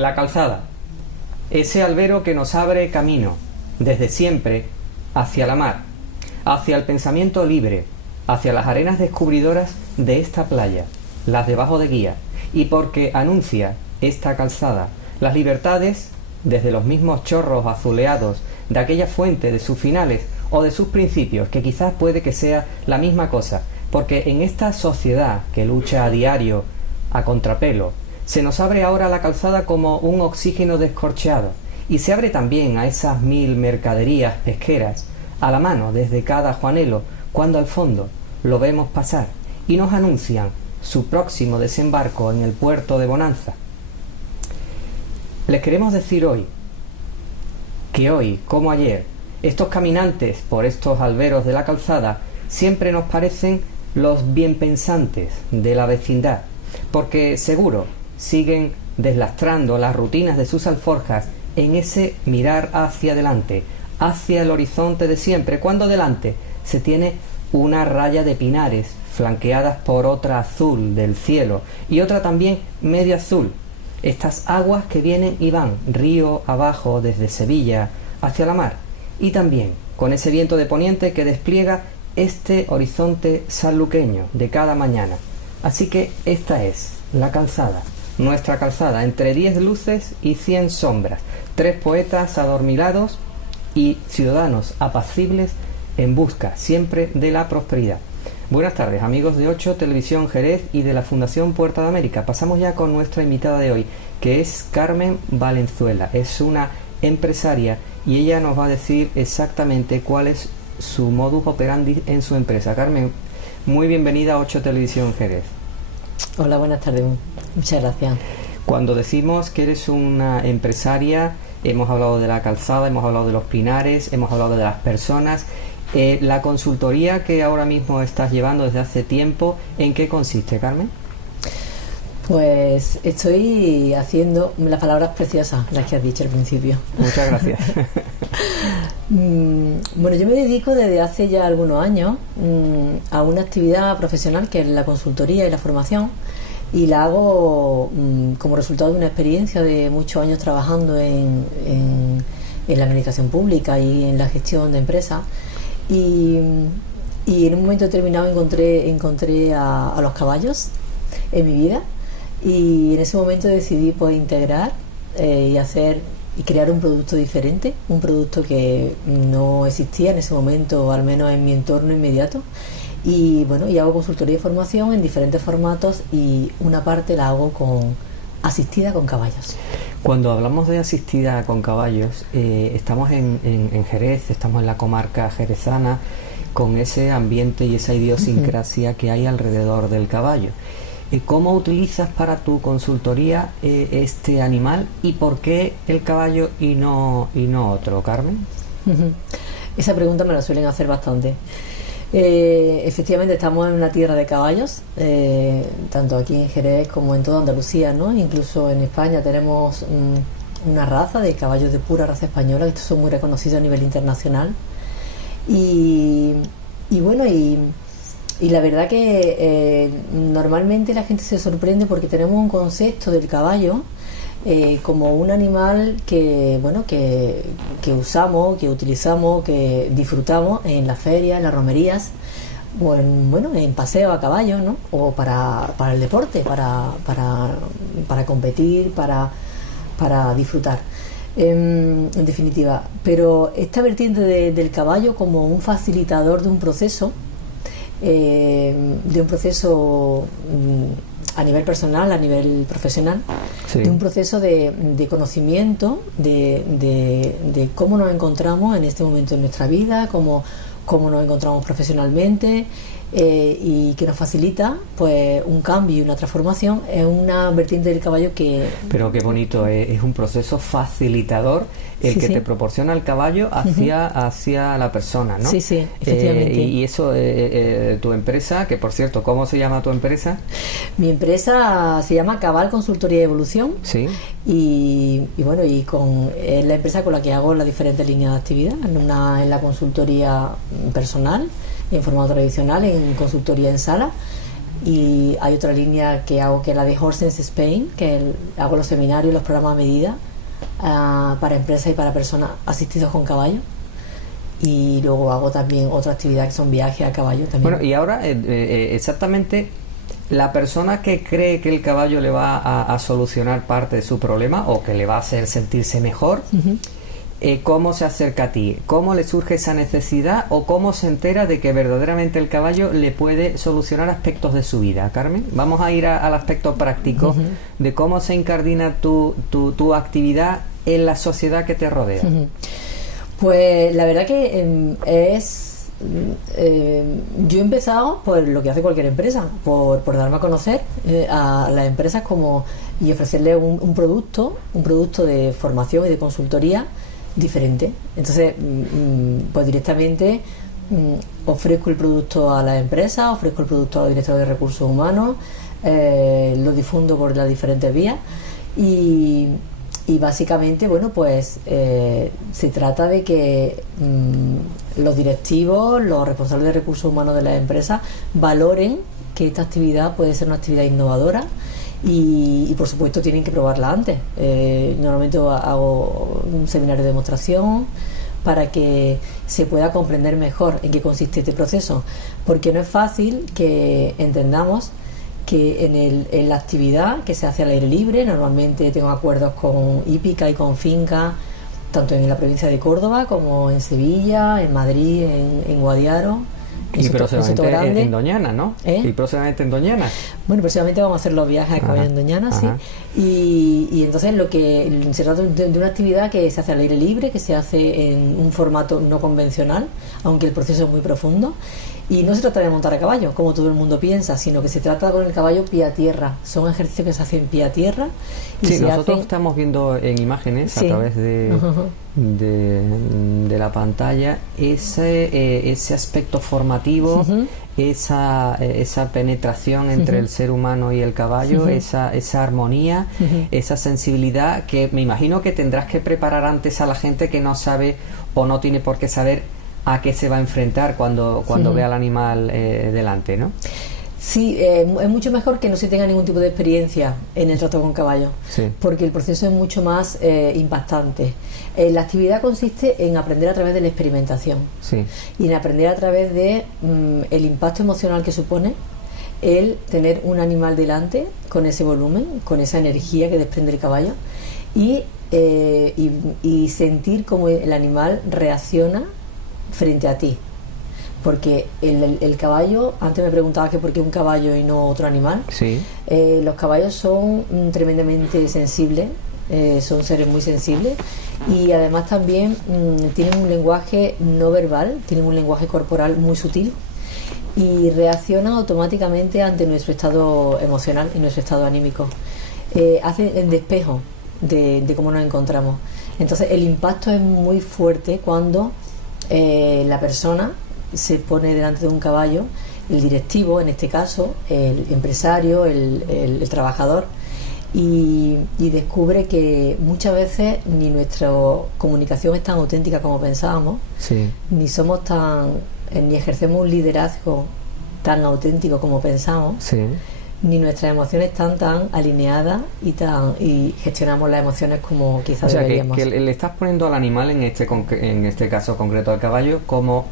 La calzada, ese albero que nos abre camino, desde siempre, hacia la mar, hacia el pensamiento libre, hacia las arenas descubridoras de esta playa, las debajo de guía, y porque anuncia esta calzada las libertades desde los mismos chorros azuleados de aquella fuente de sus finales o de sus principios, que quizás puede que sea la misma cosa, porque en esta sociedad que lucha a diario a contrapelo, se nos abre ahora la calzada como un oxígeno descorcheado, y se abre también a esas 1000 mercaderías pesqueras a la mano desde cada Juanelo, cuando al fondo lo vemos pasar y nos anuncian su próximo desembarco en el puerto de Bonanza. Les queremos decir hoy que hoy, como ayer, estos caminantes por estos alberos de la calzada siempre nos parecen los bienpensantes de la vecindad, porque seguro siguen deslastrando las rutinas de sus alforjas en ese mirar hacia adelante, hacia el horizonte de siempre, cuando delante se tiene una raya de pinares flanqueadas por otra azul del cielo y otra también medio azul. Estas aguas que vienen y van río abajo desde Sevilla hacia la mar, y también con ese viento de poniente que despliega este horizonte sanluqueño de cada mañana. Así que esta es la calzada, nuestra calzada, entre 10 luces y 100 sombras, 3 poetas adormilados y ciudadanos apacibles en busca siempre de la prosperidad. Buenas tardes, amigos de 8 Televisión Jerez y de la Fundación Puerta de América. Pasamos ya con nuestra invitada de hoy, que es Carmen Valenzuela. Es una empresaria y ella nos va a decir exactamente cuál es su modus operandi en su empresa. Carmen, muy bienvenida a 8 Televisión Jerez. Hola, buenas tardes. Muchas gracias. Cuando decimos que eres una empresaria, hemos hablado de la calzada, hemos hablado de los pinares, hemos hablado de las personas. La consultoría que ahora mismo estás llevando desde hace tiempo, ¿en qué consiste, Carmen? Pues estoy haciendo las palabras preciosas, las que has dicho al principio. Muchas gracias. Bueno, yo me dedico desde hace ya algunos años a una actividad profesional que es la consultoría y la formación, y la hago como resultado de una experiencia de muchos años trabajando en la administración pública y en la gestión de empresas. Y en un momento determinado encontré a los caballos en mi vida, y en ese momento decidí pues integrar y crear un producto diferente, un producto que no existía en ese momento, al menos en mi entorno inmediato. Y bueno, y hago consultoría y formación en diferentes formatos, y una parte la hago asistida con caballos. Cuando hablamos de asistida con caballos, estamos en Jerez, estamos en la comarca jerezana, con ese ambiente y esa idiosincrasia que hay alrededor del caballo. ¿Cómo utilizas para tu consultoría este animal, y por qué el caballo y no otro, Carmen? Esa pregunta me la suelen hacer bastante. Efectivamente estamos en una tierra de caballos, tanto aquí en Jerez como en toda Andalucía, ¿no? Incluso en España tenemos una raza de caballos de pura raza española, que estos son muy reconocidos a nivel internacional. Y bueno, y la verdad que normalmente la gente se sorprende porque tenemos un concepto del caballo como un animal que usamos, que utilizamos, que disfrutamos en las ferias, en las romerías, o en paseo a caballo, ¿no? O para el deporte, para competir, para disfrutar, en definitiva. Pero esta vertiente del caballo como un facilitador de un proceso a nivel personal, a nivel profesional, sí, de un proceso de conocimiento de cómo nos encontramos en este momento en nuestra vida, cómo nos encontramos profesionalmente, y que nos facilita pues un cambio y una transformación en una vertiente del caballo que... Pero qué bonito, es un proceso facilitador el que te proporciona el caballo hacia la persona, ¿no? Sí, efectivamente. Y eso, tu empresa, que por cierto, ¿cómo se llama tu empresa? Mi empresa se llama Cabal Consultoría y Evolución. Sí. Y bueno, es la empresa con la que hago las diferentes líneas de actividad, en la consultoría personal, en formato tradicional, en consultoría en sala, y hay otra línea que hago, que es la de Horses Spain, hago los seminarios y los programas a medida para empresas y para personas asistidos con caballo. Y luego hago también otra actividad que son viajes a caballo también. Bueno, y ahora exactamente la persona que cree que el caballo le va a solucionar parte de su problema o que le va a hacer sentirse mejor, ¿cómo se acerca a ti? ¿Cómo le surge esa necesidad o cómo se entera de que verdaderamente el caballo le puede solucionar aspectos de su vida, Carmen? Vamos a ir al aspecto práctico de cómo se incardina tu actividad en la sociedad que te rodea. Pues la verdad que yo he empezado por lo que hace cualquier empresa, por darme a conocer a las empresas y ofrecerles un producto de formación y de consultoría diferente. Entonces, pues directamente ofrezco el producto a las empresas, ofrezco el producto a los directores de recursos humanos, lo difundo por las diferentes vías y básicamente, bueno, pues se trata de que los directivos, los responsables de recursos humanos de las empresas valoren que esta actividad puede ser una actividad innovadora y por supuesto tienen que probarla antes. Normalmente hago un seminario de demostración para que se pueda comprender mejor en qué consiste este proceso, porque no es fácil que entendamos que en la actividad que se hace al aire libre, normalmente tengo acuerdos con hípica y con finca, tanto en la provincia de Córdoba como en Sevilla, en Madrid, en Guadiaro, y próximamente en Doñana, ¿no? Y próximamente en Doñana. Bueno, próximamente vamos a hacer los viajes a caballo en Doñana, sí. Y entonces se trata de una actividad que se hace al aire libre, que se hace en un formato no convencional, aunque el proceso es muy profundo. Y no se trata de montar a caballo, como todo el mundo piensa, sino que se trata con el caballo pie a tierra. Son ejercicios que se hacen pie a tierra. Sí, nosotros estamos viendo en imágenes a través de la pantalla ese aspecto formativo, esa penetración entre el ser humano y el caballo, esa armonía, esa sensibilidad que me imagino que tendrás que preparar antes a la gente que no sabe o no tiene por qué saber a qué se va a enfrentar cuando ve al animal delante, ¿no? Sí, es mucho mejor que no se tenga ningún tipo de experiencia en el trato con caballo, porque el proceso es mucho más impactante. La actividad consiste en aprender a través de la experimentación y en aprender a través de el impacto emocional que supone el tener un animal delante con ese volumen, con esa energía que desprende el caballo y sentir cómo el animal reacciona frente a ti, porque el caballo, antes me preguntaba que por qué un caballo y no otro animal. Los caballos son tremendamente sensibles, son seres muy sensibles y además también tienen un lenguaje no verbal, tienen un lenguaje corporal muy sutil y reaccionan automáticamente ante nuestro estado emocional y nuestro estado anímico. Hacen el despejo de cómo nos encontramos. Entonces el impacto es muy fuerte cuando la persona se pone delante de un caballo, el directivo en este caso, el empresario, el trabajador, y descubre que muchas veces ni nuestra comunicación es tan auténtica como pensábamos, ni somos ni ejercemos un liderazgo tan auténtico como pensamos, ni nuestras emociones están tan alineadas y gestionamos las emociones como quizás deberíamos. Que le estás poniendo al animal, en este caso concreto al caballo, como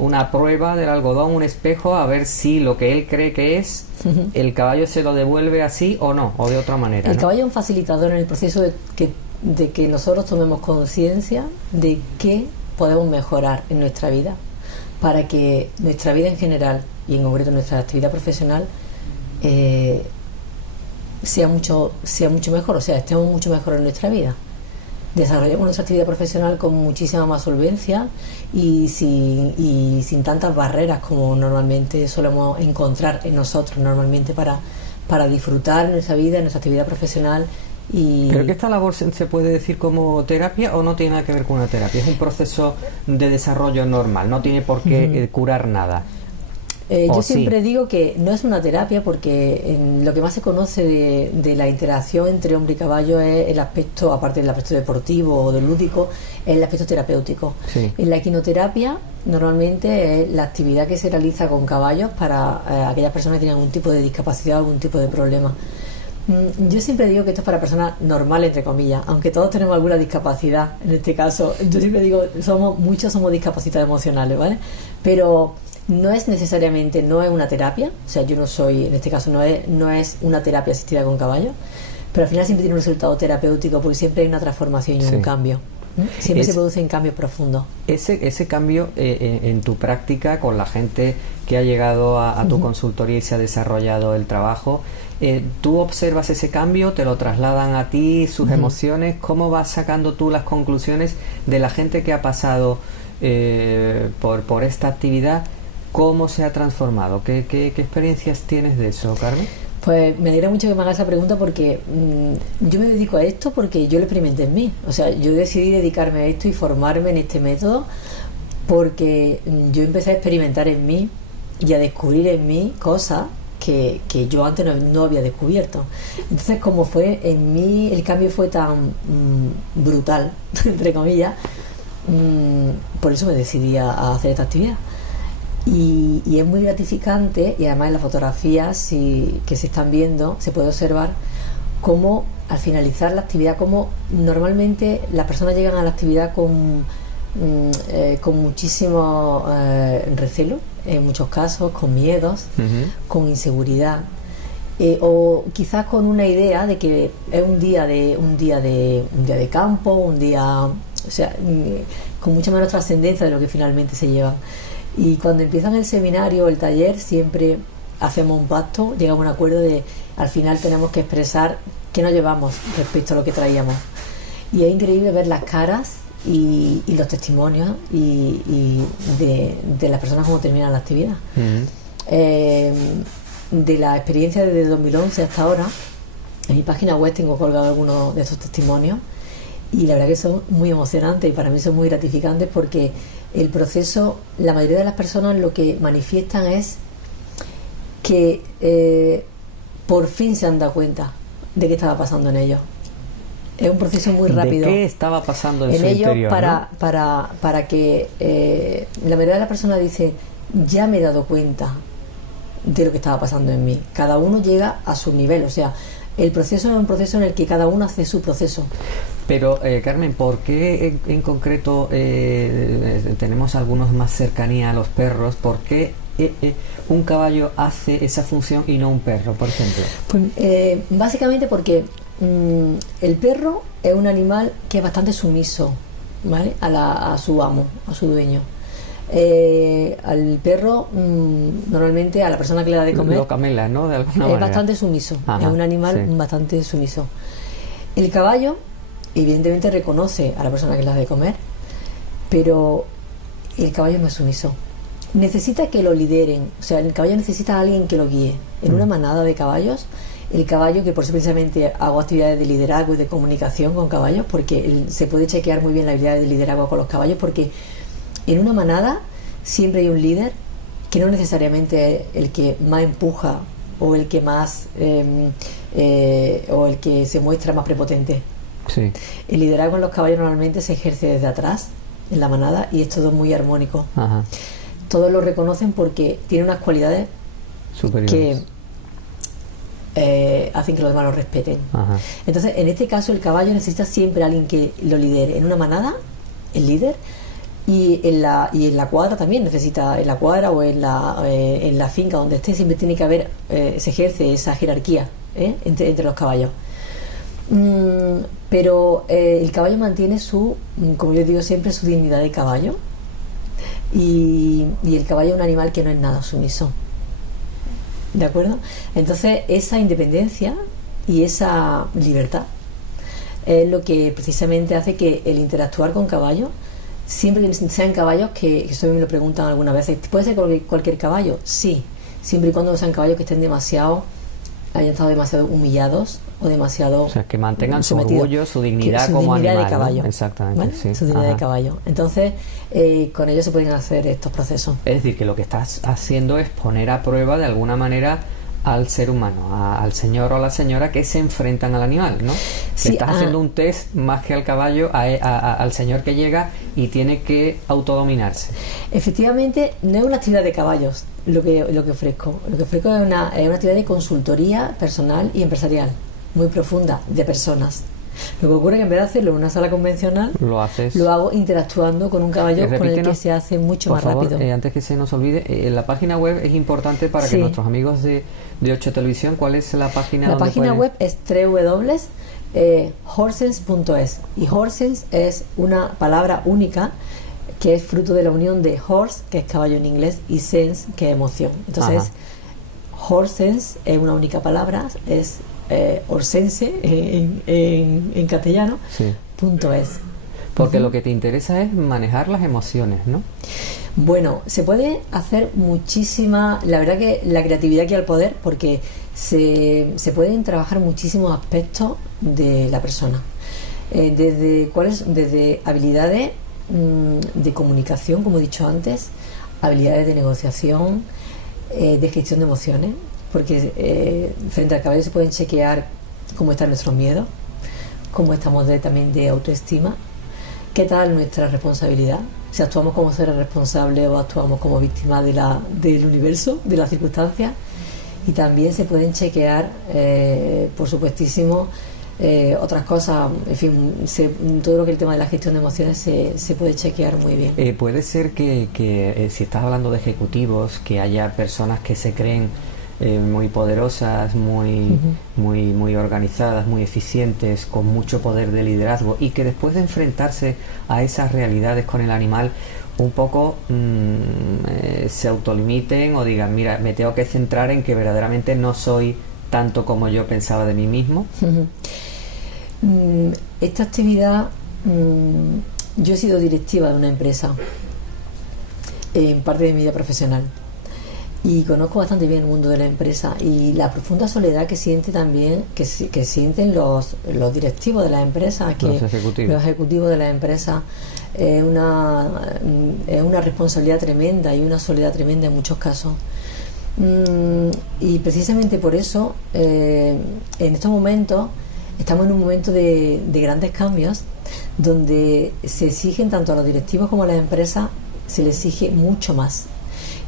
una prueba del algodón, un espejo, a ver si lo que él cree que es, el caballo se lo devuelve así o no, o de otra manera. El caballo es un facilitador en el proceso de que nosotros tomemos conciencia de qué podemos mejorar en nuestra vida, para que nuestra vida en general y en concreto nuestra actividad profesional sea mucho mejor, o sea, estemos mucho mejor en nuestra vida. Desarrollemos nuestra actividad profesional con muchísima más solvencia y sin tantas barreras como normalmente solemos encontrar en nosotros normalmente para disfrutar nuestra vida, nuestra actividad profesional. ¿Pero que esta labor se puede decir como terapia o no tiene nada que ver con una terapia? Es un proceso de desarrollo normal, no tiene por qué curar nada. Yo siempre digo que no es una terapia porque lo que más se conoce de la interacción entre hombre y caballo es el aspecto, aparte del aspecto deportivo o del lúdico, es el aspecto terapéutico. Sí. En la equinoterapia normalmente es la actividad que se realiza con caballos para aquellas personas que tienen algún tipo de discapacidad o algún tipo de problema. Yo siempre digo que esto es para personas normales, entre comillas, aunque todos tenemos alguna discapacidad. En este caso, yo siempre digo, muchos somos discapacitados emocionales, ¿vale? Pero no es necesariamente, no es una terapia, o sea, yo no soy, en este caso no es una terapia asistida con caballos, pero al final siempre tiene un resultado terapéutico porque siempre hay una transformación y un cambio. Siempre se producen cambios profundos. Ese cambio en tu práctica con la gente que ha llegado a tu consultoría y se ha desarrollado el trabajo, ¿tú observas ese cambio? ¿Te lo trasladan a ti, sus emociones? ¿Cómo vas sacando tú las conclusiones de la gente que ha pasado por esta actividad? ¿Cómo se ha transformado? ¿Qué experiencias tienes de eso, Carmen? Pues me alegra mucho que me hagas esa pregunta porque yo me dedico a esto porque yo lo experimenté en mí. O sea, yo decidí dedicarme a esto y formarme en este método porque yo empecé a experimentar en mí y a descubrir en mí cosas que yo antes no había descubierto. Entonces, como fue en mí, el cambio fue tan brutal, entre comillas, por eso me decidí a hacer esta actividad. Y es muy gratificante, y además en las fotografías que se están viendo se puede observar cómo al finalizar la actividad, cómo normalmente las personas llegan a la actividad con muchísimo recelo, en muchos casos, con miedos, con inseguridad, o quizás con una idea de que es un día de campo, un día, o sea, con mucha menos trascendencia de lo que finalmente se lleva. Y cuando empiezan el seminario o el taller siempre hacemos un pacto, llegamos a un acuerdo de al final tenemos que expresar qué nos llevamos respecto a lo que traíamos. Y es increíble ver las caras y los testimonios y de las personas cómo terminan la actividad. De la experiencia desde 2011 hasta ahora, en mi página web tengo colgado algunos de esos testimonios y la verdad que son muy emocionantes y para mí son muy gratificantes porque el proceso, la mayoría de las personas lo que manifiestan es que por fin se han dado cuenta de qué estaba pasando en ellos. Es un proceso muy rápido. ¿De qué estaba pasando en su ellos interior, para que la mayoría de las personas dice, ya me he dado cuenta de lo que estaba pasando en mí. Cada uno llega a su nivel, o sea, el proceso es un proceso en el que cada uno hace su proceso. Pero, Carmen, ¿por qué en concreto tenemos algunos más cercanía a los perros? ¿Por qué un caballo hace esa función y no un perro, por ejemplo? Pues, básicamente porque el perro es un animal que es bastante sumiso, ¿vale? A su amo, a su dueño. Al perro, normalmente a la persona que le da de comer, lo camela, ¿no? De alguna es manera. bastante sumiso. Ajá, es un animal sí. bastante sumiso. El caballo evidentemente reconoce a la persona que le da de comer, pero el caballo no es sumiso. Necesita que lo lideren, o sea, el caballo necesita a alguien que lo guíe. En una manada de caballos, el caballo, que por eso precisamente hago actividades de liderazgo y de comunicación con caballos, porque se puede chequear muy bien la habilidad de liderazgo con los caballos, porque en una manada siempre hay un líder que no necesariamente es el que más empuja o el que más o el que se muestra más prepotente. Sí. El liderazgo en los caballos normalmente se ejerce desde atrás en la manada y es todo muy armónico. Ajá. Todos lo reconocen porque tiene unas cualidades superiores que hacen que los demás lo respeten. Ajá. Entonces, en este caso, el caballo necesita siempre a alguien que lo lidere. En una manada, el líder, y en la cuadra también necesita, en la cuadra o en la finca donde esté, siempre tiene que haber, se ejerce esa jerarquía entre los caballos. Pero el caballo mantiene como yo digo siempre, su dignidad de caballo, y el caballo es un animal que no es nada sumiso, ¿de acuerdo? Entonces esa independencia y esa libertad es lo que precisamente hace que el interactuar con caballos, siempre que sean caballos que eso me lo preguntan algunas veces, ¿puede ser cualquier caballo? Sí, siempre y cuando sean caballos que hayan estado demasiado humillados o demasiado O sea, que mantengan su sometido. orgullo, su dignidad Su como dignidad animal, de caballo, ¿no? Exactamente, ¿vale? sí. Su dignidad Ajá. de caballo. Entonces, con ello se pueden hacer estos procesos. Es decir, que lo que estás haciendo es poner a prueba de alguna manera al ser humano, al señor o a la señora que se enfrentan al animal, ¿no? Sí, Le estás haciendo un test más que al caballo, al señor que llega y tiene que autodominarse. Efectivamente, no es una actividad de caballos lo que ofrezco. Lo que ofrezco es una actividad de consultoría personal y empresarial, muy profunda, de personas. Lo que ocurre es que en vez de hacerlo en una sala convencional, Lo haces. lo hago interactuando con un caballo con el que Repítenos, se hace mucho por más favor, rápido. antes que se nos olvide, la página web es importante para Sí. que nuestros amigos de 8 Televisión, ¿cuál es la página? La donde página pueden- web es www.horsense.es y horsense es una palabra única que es fruto de la unión de horse, que es caballo en inglés, y sense, que es emoción. Entonces, Ajá. horsense es una única palabra, es horsense en castellano, Sí. .es. Porque Ujú. lo que te interesa es manejar las emociones, ¿no? Bueno, se puede hacer muchísima, la verdad que la creatividad aquí al poder, porque se pueden trabajar muchísimos aspectos de la persona. Desde habilidades de comunicación, como he dicho antes, habilidades de negociación, de gestión de emociones, porque frente al caballo se pueden chequear cómo están nuestros miedos, cómo estamos también de autoestima, qué tal nuestra responsabilidad, si actuamos como seres responsables o actuamos como víctimas del universo, de las circunstancias. Y también se pueden chequear, por supuestísimo, otras cosas, en fin, todo lo que es el tema de la gestión de emociones se puede chequear muy bien. Puede ser que si estás hablando de ejecutivos, que haya personas que se creen muy poderosas, muy organizadas, muy eficientes, con mucho poder de liderazgo, y que después de enfrentarse a esas realidades con el animal, un poco se autolimiten o digan, mira, me tengo que centrar en que verdaderamente no soy tanto como yo pensaba de mí mismo. Esta actividad, yo he sido directiva de una empresa en parte de mi vida profesional y conozco bastante bien el mundo de la empresa y la profunda soledad que siente también que sienten los directivos de la empresa, Los ejecutivos. los ejecutivos de la empresa. Es una responsabilidad tremenda y una soledad tremenda en muchos casos. Y precisamente por eso en estos momentos estamos en un momento de grandes cambios donde se exigen tanto a los directivos como a las empresas, se les exige mucho más.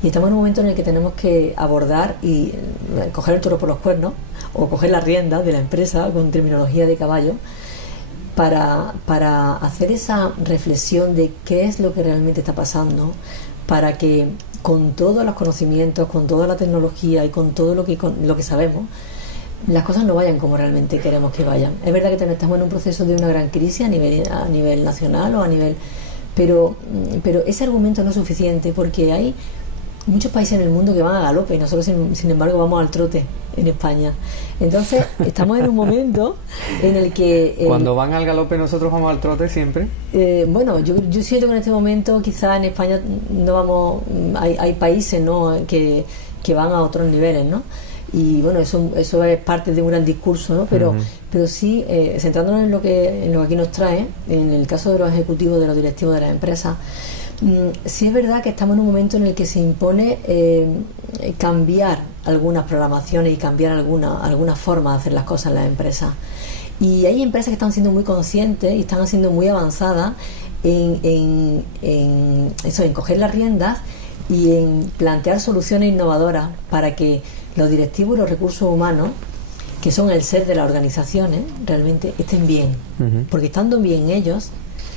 Y estamos en un momento en el que tenemos que abordar y coger el toro por los cuernos o coger las riendas de la empresa con terminología de caballo para hacer esa reflexión de qué es lo que realmente está pasando, para que con todos los conocimientos, con toda la tecnología y con todo lo que sabemos, las cosas no vayan como realmente queremos que vayan. Es verdad que estamos en un proceso de una gran crisis a nivel nacional o a nivel... Pero ese argumento no es suficiente porque hay muchos países en el mundo que van a galope y nosotros sin embargo vamos al trote en España. Entonces estamos en un momento en el que Cuando van al galope nosotros vamos al trote siempre. Bueno, yo siento que en este momento quizá en España no vamos, hay países, ¿no?, que van a otros niveles, ¿no? Y bueno, eso es parte de un gran discurso, ¿no? Pero sí, centrándonos en lo que aquí nos trae, en el caso de los ejecutivos, de los directivos de las empresas, sí es verdad que estamos en un momento en el que se impone cambiar algunas programaciones y cambiar alguna forma de hacer las cosas en las empresas. Y hay empresas que están siendo muy conscientes y están siendo muy avanzadas en coger las riendas y en plantear soluciones innovadoras para que los directivos y los recursos humanos, que son el ser de las organizaciones, realmente estén bien. Porque estando bien ellos,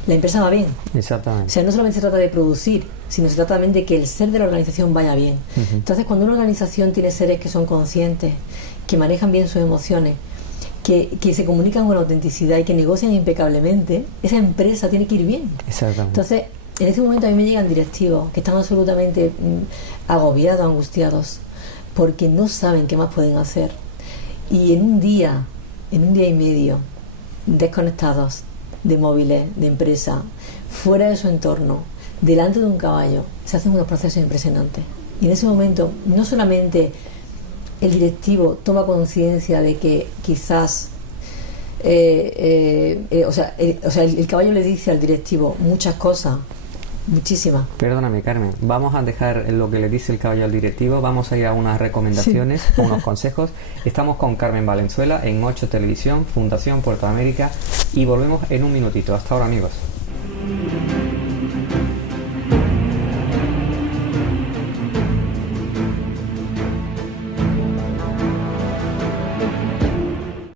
la empresa va bien. Exactamente. O sea, no solamente se trata de producir, sino se trata también de que el ser de la organización vaya bien. Entonces, cuando una organización tiene seres que son conscientes, que manejan bien sus emociones, que se comunican con autenticidad y que negocian impecablemente, esa empresa tiene que ir bien. Exactamente. Entonces, en este momento a mí me llegan directivos que están absolutamente agobiados, angustiados, porque no saben qué más pueden hacer. Y en un día y medio, desconectados de móviles, de empresa, fuera de su entorno, delante de un caballo, se hacen unos procesos impresionantes. Y en ese momento, no solamente el directivo toma conciencia de que quizás el caballo le dice al directivo muchas cosas, muchísimas. Perdóname, Carmen, vamos a dejar lo que le dice el caballo al directivo, vamos a ir a unas recomendaciones, sí, unos consejos. Estamos con Carmen Valenzuela en 8 Televisión, Fundación Puerto América, y volvemos en un minutito. Hasta ahora, amigos.